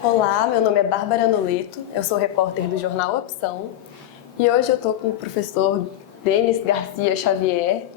Olá, meu nome é Bárbara Noleto, eu sou repórter do jornal Opção e hoje eu estou com o professor Denis Garcia Xavier,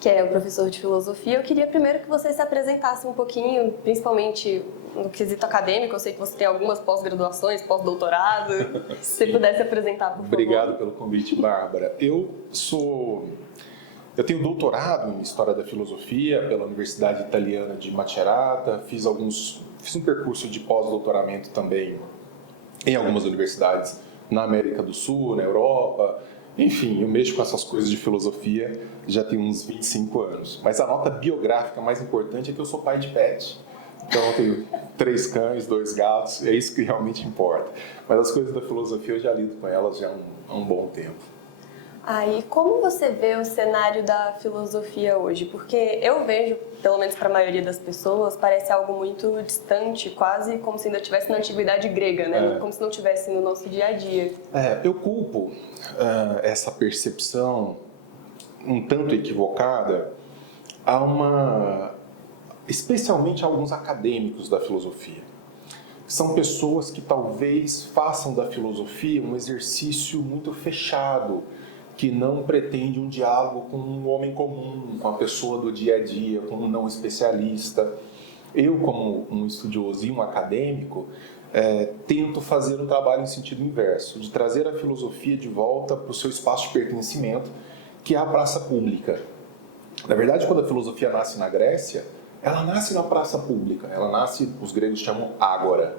que é o professor de filosofia. Eu queria primeiro que você se apresentasse um pouquinho, principalmente no quesito acadêmico. Eu sei que você tem algumas pós-graduações, pós-doutorado. Se você pudesse apresentar, por favor. Obrigado pelo convite, Bárbara. Eu tenho doutorado em História da Filosofia pela Universidade Italiana de Macerata, fiz um percurso de pós-doutoramento também em algumas universidades na América do Sul, na Europa. Enfim, eu mexo com essas coisas de filosofia já tem uns 25 anos. Mas a nota biográfica mais importante é que eu sou pai de pet. Então eu tenho 3 cães, 2 gatos, é isso que realmente importa. Mas as coisas da filosofia eu já lido com elas já há um bom tempo. E como você vê o cenário da filosofia hoje? Porque eu vejo, pelo menos para a maioria das pessoas, parece algo muito distante, quase como se ainda estivesse na antiguidade grega, né? Como se não estivesse no nosso dia a dia. Eu culpo essa percepção um tanto equivocada especialmente a alguns acadêmicos da filosofia. São pessoas que talvez façam da filosofia um exercício muito fechado, que não pretende um diálogo com um homem comum, com a pessoa do dia a dia, com um não especialista. Eu, como um estudioso e um acadêmico, tento fazer um trabalho em sentido inverso, de trazer a filosofia de volta para o seu espaço de pertencimento, que é a praça pública. Na verdade, quando a filosofia nasce na Grécia, ela nasce na praça pública, ela nasce, os gregos chamam ágora.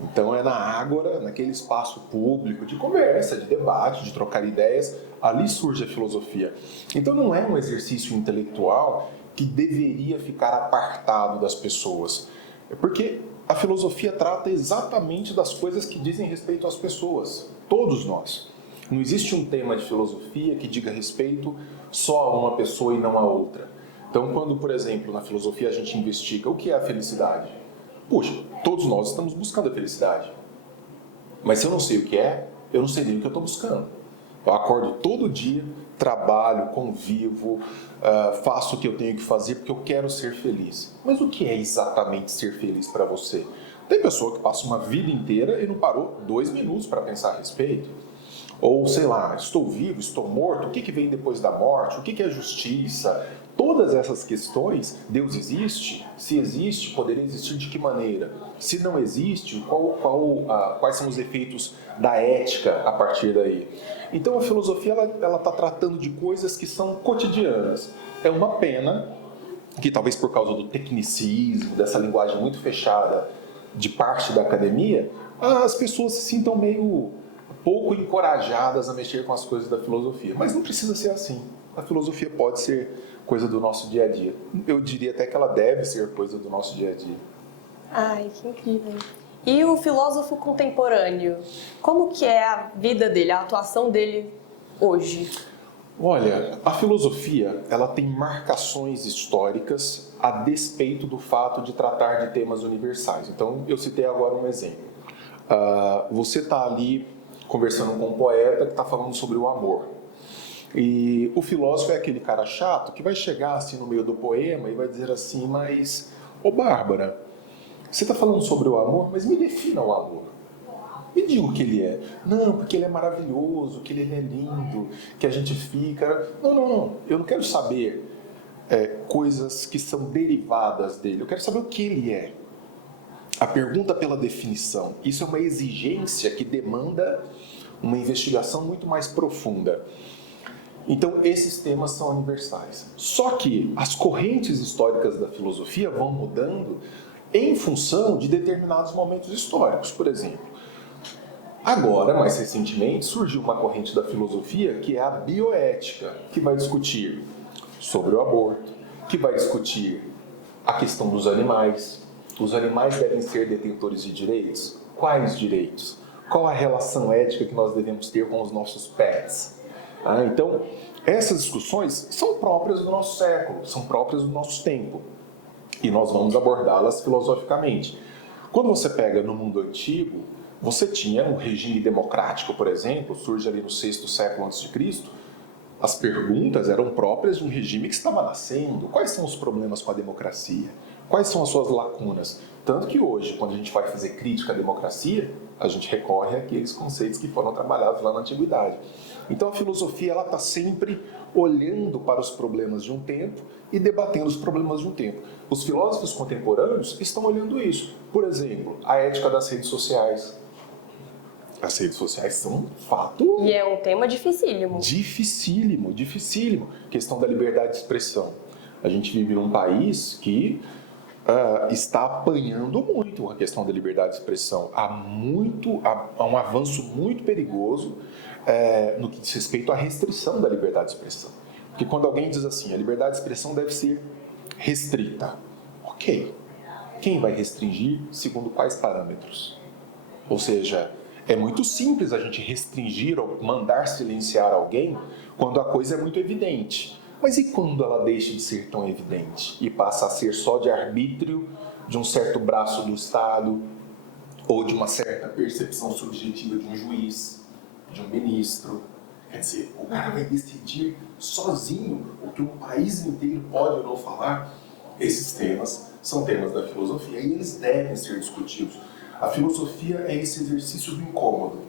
Então é na ágora, naquele espaço público de conversa, de debate, de trocar ideias, ali surge a filosofia. Então não é um exercício intelectual que deveria ficar apartado das pessoas. É porque a filosofia trata exatamente das coisas que dizem respeito às pessoas, todos nós. Não existe um tema de filosofia que diga respeito só a uma pessoa e não a outra. Então quando, por exemplo, na filosofia a gente investiga o que é a felicidade, puxa, todos nós estamos buscando a felicidade. Mas se eu não sei o que é, eu não sei nem o que eu estou buscando. Eu acordo todo dia, trabalho, convivo, faço o que eu tenho que fazer porque eu quero ser feliz. Mas o que é exatamente ser feliz para você? Tem pessoa que passa uma vida inteira e não parou 2 minutos para pensar a respeito. Ou, sei lá, estou vivo, estou morto, o que vem depois da morte? O que é justiça? Todas essas questões, Deus existe? Se existe, poderia existir de que maneira? Se não existe, quais são os efeitos da ética a partir daí? Então a filosofia ela está tratando de coisas que são cotidianas. É uma pena que talvez por causa do tecnicismo, dessa linguagem muito fechada de parte da academia, as pessoas se sintam meio pouco encorajadas a mexer com as coisas da filosofia. Mas não precisa ser assim. A filosofia pode ser coisa do nosso dia a dia. Eu diria até que ela deve ser coisa do nosso dia a dia. Ai, que incrível. E o filósofo contemporâneo? Como que é a vida dele, a atuação dele hoje? Olha, a filosofia ela tem marcações históricas a despeito do fato de tratar de temas universais. Então, eu citei agora um exemplo. Você está ali conversando com um poeta que está falando sobre o amor. E o filósofo é aquele cara chato que vai chegar assim no meio do poema e vai dizer assim, mas, ô Bárbara, você está falando sobre o amor, mas me defina o amor. Me diga o que ele é. Não, porque ele é maravilhoso, que ele é lindo, que a gente fica... Não. Eu não quero saber coisas que são derivadas dele. Eu quero saber o que ele é. A pergunta pela definição. Isso é uma exigência que demanda uma investigação muito mais profunda. Então, esses temas são universais. Só que as correntes históricas da filosofia vão mudando em função de determinados momentos históricos. Por exemplo, agora, mais recentemente, surgiu uma corrente da filosofia que é a bioética, que vai discutir sobre o aborto, que vai discutir a questão dos animais. Os animais devem ser detentores de direitos? Quais direitos? Qual a relação ética que nós devemos ter com os nossos pets? Então, essas discussões são próprias do nosso século, são próprias do nosso tempo. E nós vamos abordá-las filosoficamente. Quando você pega no mundo antigo, você tinha um regime democrático, por exemplo, surge ali no 6º século a.C., as perguntas eram próprias de um regime que estava nascendo. Quais são os problemas com a democracia? Quais são as suas lacunas? Tanto que hoje, quando a gente vai fazer crítica à democracia, a gente recorre àqueles conceitos que foram trabalhados lá na antiguidade. Então a filosofia está sempre olhando para os problemas de um tempo e debatendo os problemas de um tempo. Os filósofos contemporâneos estão olhando isso. Por exemplo, a ética das redes sociais. As redes sociais são um fato... E é um tema dificílimo. Dificílimo, dificílimo. Questão da liberdade de expressão. A gente vive num país que está apanhando muito a questão da liberdade de expressão. Há um avanço muito perigoso no que diz respeito à restrição da liberdade de expressão. Porque quando alguém diz assim, a liberdade de expressão deve ser restrita. Ok. Quem vai restringir segundo quais parâmetros? Ou seja, é muito simples a gente restringir ou mandar silenciar alguém quando a coisa é muito evidente. Mas e quando ela deixa de ser tão evidente e passa a ser só de arbítrio de um certo braço do Estado ou de uma certa percepção subjetiva de um juiz, de um ministro? Quer dizer, o cara vai decidir sozinho o que um país inteiro pode ou não falar. Esses temas são temas da filosofia e eles devem ser discutidos. A filosofia é esse exercício do incômodo,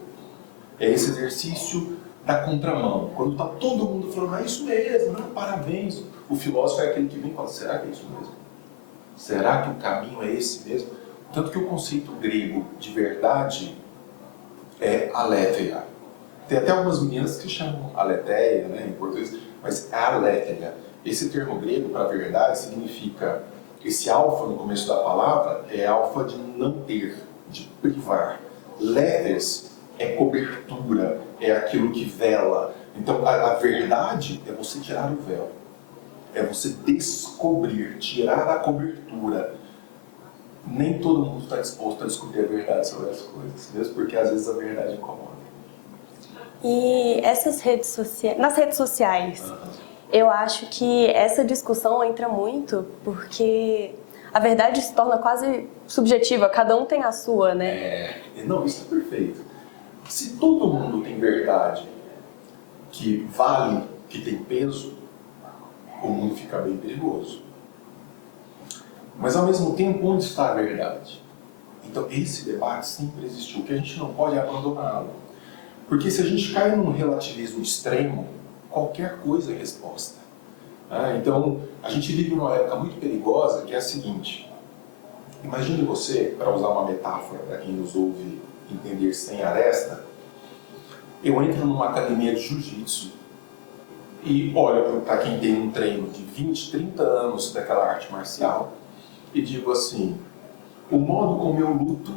é esse exercício da contramão. Quando está todo mundo falando, é isso mesmo, não, parabéns. O filósofo é aquele que vem e fala, será que é isso mesmo? Será que o caminho é esse mesmo? Tanto que o conceito grego de verdade é aletheia. Tem até algumas meninas que chamam aletheia, né, em português, mas é aletheia. Esse termo grego para verdade significa, esse alfa no começo da palavra é alfa de não ter, de privar. Letes é cobertura, é aquilo que vela. Então, a verdade é você tirar o véu. É você descobrir, tirar a cobertura. Nem todo mundo está disposto a descobrir a verdade sobre as coisas, mesmo porque às vezes a verdade incomoda. E essas redes sociais, nas redes sociais, eu acho que essa discussão entra muito porque a verdade se torna quase subjetiva, cada um tem a sua, né? Não, isso é perfeito. Se todo mundo tem verdade que vale, que tem peso, o mundo fica bem perigoso. Mas ao mesmo tempo, onde está a verdade? Então esse debate sempre existiu, o que a gente não pode é abandoná-lo. Porque se a gente cai num relativismo extremo, qualquer coisa é resposta. Então a gente vive numa época muito perigosa que é a seguinte. Imagine você, para usar uma metáfora para quem nos ouve entender sem aresta, eu entro numa academia de jiu-jitsu e olho para quem tem um treino de 20, 30 anos daquela arte marcial e digo assim, o modo como eu luto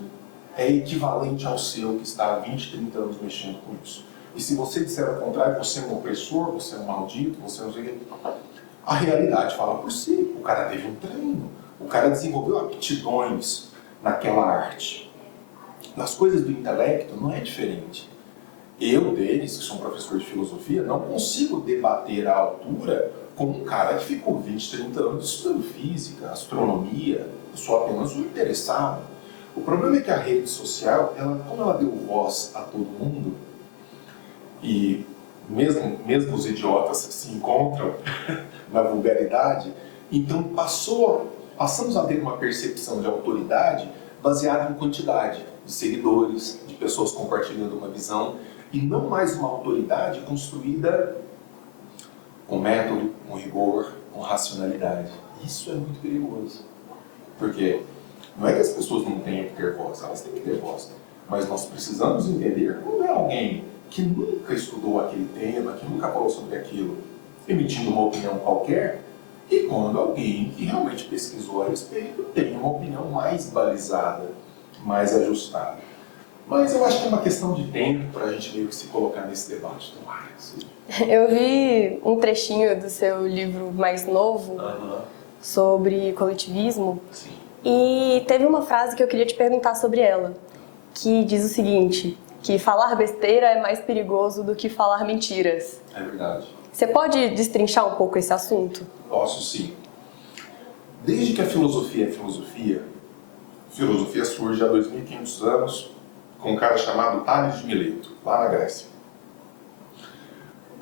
é equivalente ao seu que está há 20, 30 anos mexendo com isso. E se você disser o contrário, você é um opressor, você é um maldito, você é um... A realidade fala por si, o cara teve um treino, o cara desenvolveu aptidões naquela arte. Nas coisas do intelecto não é diferente. Eu, Denis, que sou um professor de filosofia, não consigo debater à altura com um cara que ficou 20, 30 anos estudando física, astronomia, eu sou apenas um interessado. O problema é que a rede social, como ela deu voz a todo mundo, e mesmo os idiotas se encontram na vulgaridade, então passamos a ter uma percepção de autoridade baseada em quantidade de seguidores, de pessoas compartilhando uma visão, e não mais uma autoridade construída com método, com rigor, com racionalidade. Isso é muito perigoso. Porque não é que as pessoas não tenham que ter voz, elas têm que ter voz. Mas nós precisamos entender quando é alguém que nunca estudou aquele tema, que nunca falou sobre aquilo, emitindo uma opinião qualquer, e quando alguém que realmente pesquisou a respeito tem uma opinião mais balizada, mais ajustada. Mas eu acho que é uma questão de tempo para a gente meio que se colocar nesse debate. Eu vi um trechinho do seu livro mais novo sobre coletivismo. Sim. E teve uma frase que eu queria te perguntar sobre ela, que diz o seguinte, que falar besteira é mais perigoso do que falar mentiras. É verdade. Você pode destrinchar um pouco esse assunto? Posso, sim. Desde que a filosofia é filosofia surge há 2.500 anos com um cara chamado Tales de Mileto, lá na Grécia.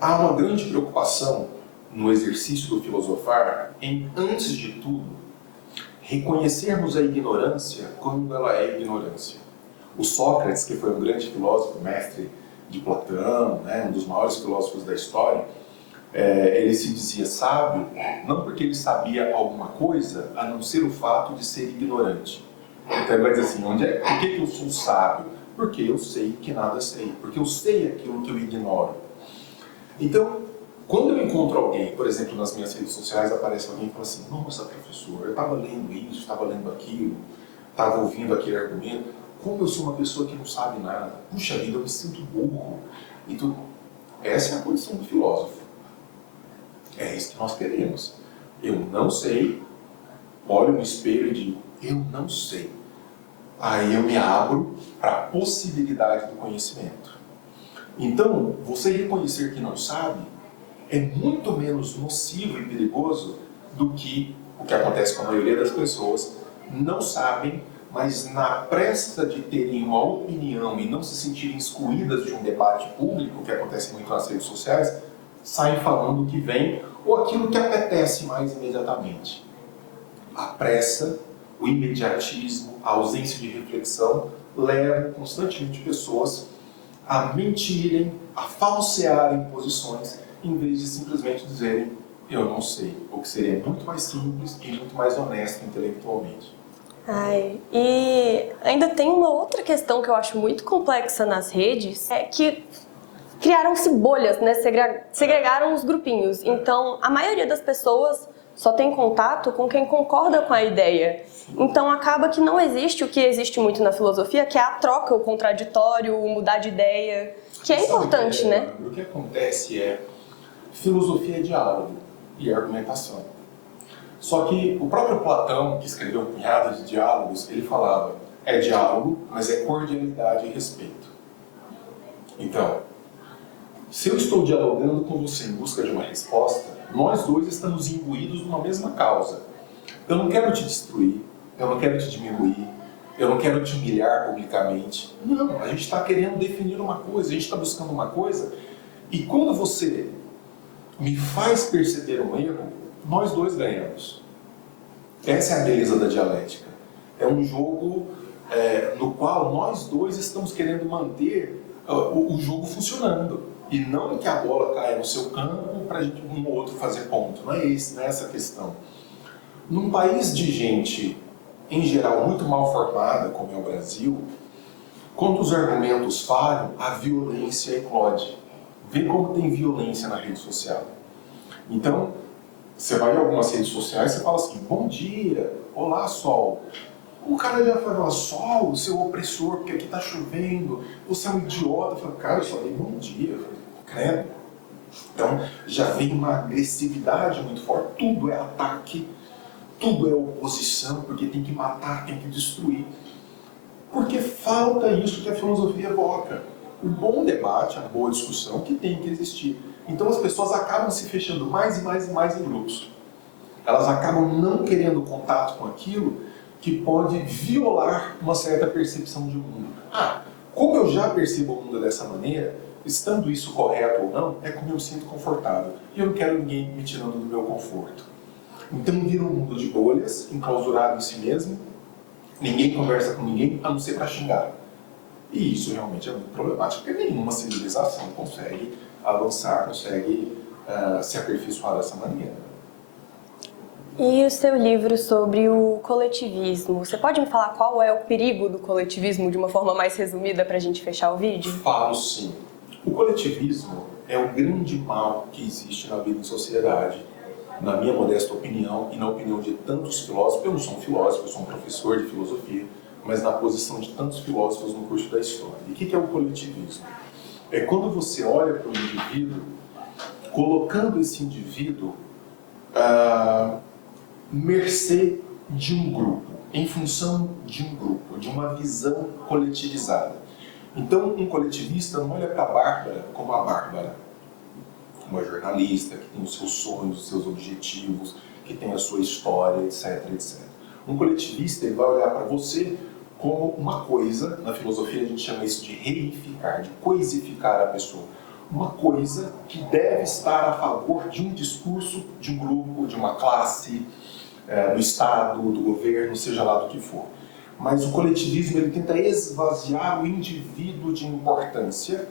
Há uma grande preocupação no exercício do filosofar em, antes de tudo, reconhecermos a ignorância quando ela é ignorância. O Sócrates, que foi um grande filósofo, mestre de Platão, né, um dos maiores filósofos da história, ele se dizia sábio não porque ele sabia alguma coisa, a não ser o fato de ser ignorante. Então ele vai dizer assim, por que eu sou sábio? Porque eu sei que nada sei, porque eu sei aquilo que eu ignoro. Então, quando eu encontro alguém, por exemplo, nas minhas redes sociais, aparece alguém e fala assim, nossa, professor, eu estava lendo isso, estava lendo aquilo, estava ouvindo aquele argumento, como eu sou uma pessoa que não sabe nada, puxa vida, eu me sinto burro. Então, essa é a condição do filósofo. É isso que nós queremos. Eu não sei, olho no espelho e digo, eu não sei. Aí eu me abro para a possibilidade do conhecimento. Então, você reconhecer que não sabe é muito menos nocivo e perigoso do que o que acontece com a maioria das pessoas. Não sabem, mas na pressa de terem uma opinião e não se sentirem excluídas de um debate público, que acontece muito nas redes sociais, saem falando o que vem ou aquilo que apetece mais imediatamente. A pressa, o imediatismo, a ausência de reflexão levam constantemente pessoas a mentirem, a falsearem posições, em vez de simplesmente dizerem eu não sei, o que seria muito mais simples e muito mais honesto intelectualmente. E ainda tem uma outra questão que eu acho muito complexa nas redes, é que criaram-se bolhas, né? Segregaram os grupinhos. Então, a maioria das pessoas só tem contato com quem concorda com a ideia. Então, acaba que não existe o que existe muito na filosofia, que é a troca, o contraditório, o mudar de ideia, que é importante, né? O que acontece filosofia é diálogo e argumentação. Só que o próprio Platão, que escreveu um punhado de diálogos, ele falava, é diálogo, mas é cordialidade e respeito. Então, se eu estou dialogando com você em busca de uma resposta, nós dois estamos imbuídos numa mesma causa. Eu não quero te destruir, eu não quero te diminuir, eu não quero te humilhar publicamente. Não, a gente está querendo definir uma coisa, a gente está buscando uma coisa, e quando você me faz perceber um erro, nós dois ganhamos. Essa é a beleza da dialética. É um jogo no qual nós dois estamos querendo manter o jogo funcionando. E não que a bola caia no seu campo para um ou outro fazer ponto. Não é essa a questão. Num país de gente, em geral, muito mal formada, como é o Brasil, quando os argumentos falham, a violência eclode. Vê como tem violência na rede social. Então, você vai em algumas redes sociais e você fala assim, bom dia, olá sol. O cara já fala, sol, seu opressor, porque aqui tá chovendo, você é um idiota. Eu falo, cara, eu só dei bom dia. Eu falei, credo. Então, já vem uma agressividade muito forte, tudo é ataque, tudo é oposição, porque tem que matar, tem que destruir. Porque falta isso que a filosofia evoca. O bom debate, a boa discussão que tem que existir. Então as pessoas acabam se fechando mais e mais e mais em grupos. Elas acabam não querendo contato com aquilo que pode violar uma certa percepção de mundo. Como eu já percebo o mundo dessa maneira, estando isso correto ou não, é como eu me sinto confortável. E eu não quero ninguém me tirando do meu conforto. Então vira um mundo de bolhas, enclausurado em si mesmo. Ninguém conversa com ninguém, a não ser para xingar. E isso realmente é muito problemático, porque nenhuma civilização consegue avançar, consegue se aperfeiçoar dessa maneira. E o seu livro sobre o coletivismo, você pode me falar qual é o perigo do coletivismo de uma forma mais resumida para a gente fechar o vídeo? Falo sim. O coletivismo é o grande mal que existe na vida em sociedade, na minha modesta opinião e na opinião de tantos filósofos. Eu não sou um filósofo, eu sou um professor de filosofia, mas na posição de tantos filósofos no curso da história. E o que é o coletivismo? É quando você olha para o indivíduo, colocando esse indivíduo mercê de um grupo, em função de um grupo, de uma visão coletivizada. Então, um coletivista não olha para a Bárbara como a Bárbara, uma jornalista que tem os seus sonhos, os seus objetivos, que tem a sua história, etc, etc. Um coletivista ele vai olhar para você como uma coisa, na filosofia a gente chama isso de reificar, de coisificar a pessoa. Uma coisa que deve estar a favor de um discurso, de um grupo, de uma classe, do Estado, do governo, seja lá do que for. Mas o coletivismo ele tenta esvaziar o indivíduo de importância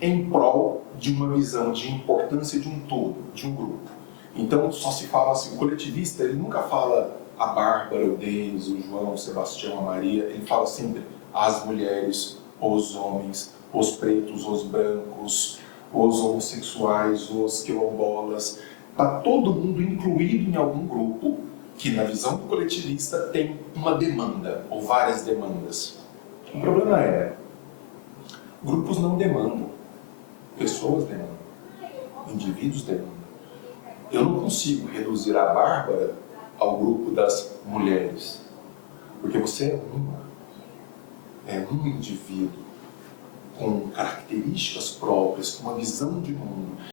em prol de uma visão de importância de um todo, de um grupo. Então só se fala assim, o coletivista ele nunca fala a Bárbara, o Denis, o João, o Sebastião, a Maria, ele fala sempre as mulheres, os homens, os pretos, os brancos, os homossexuais, os quilombolas. Está todo mundo incluído em algum grupo que, na visão do coletivista, tem uma demanda ou várias demandas. O problema é, grupos não demandam, pessoas demandam, indivíduos demandam. Eu não consigo reduzir a Bárbara ao grupo das mulheres, porque você é um indivíduo com características próprias, com uma visão de mundo.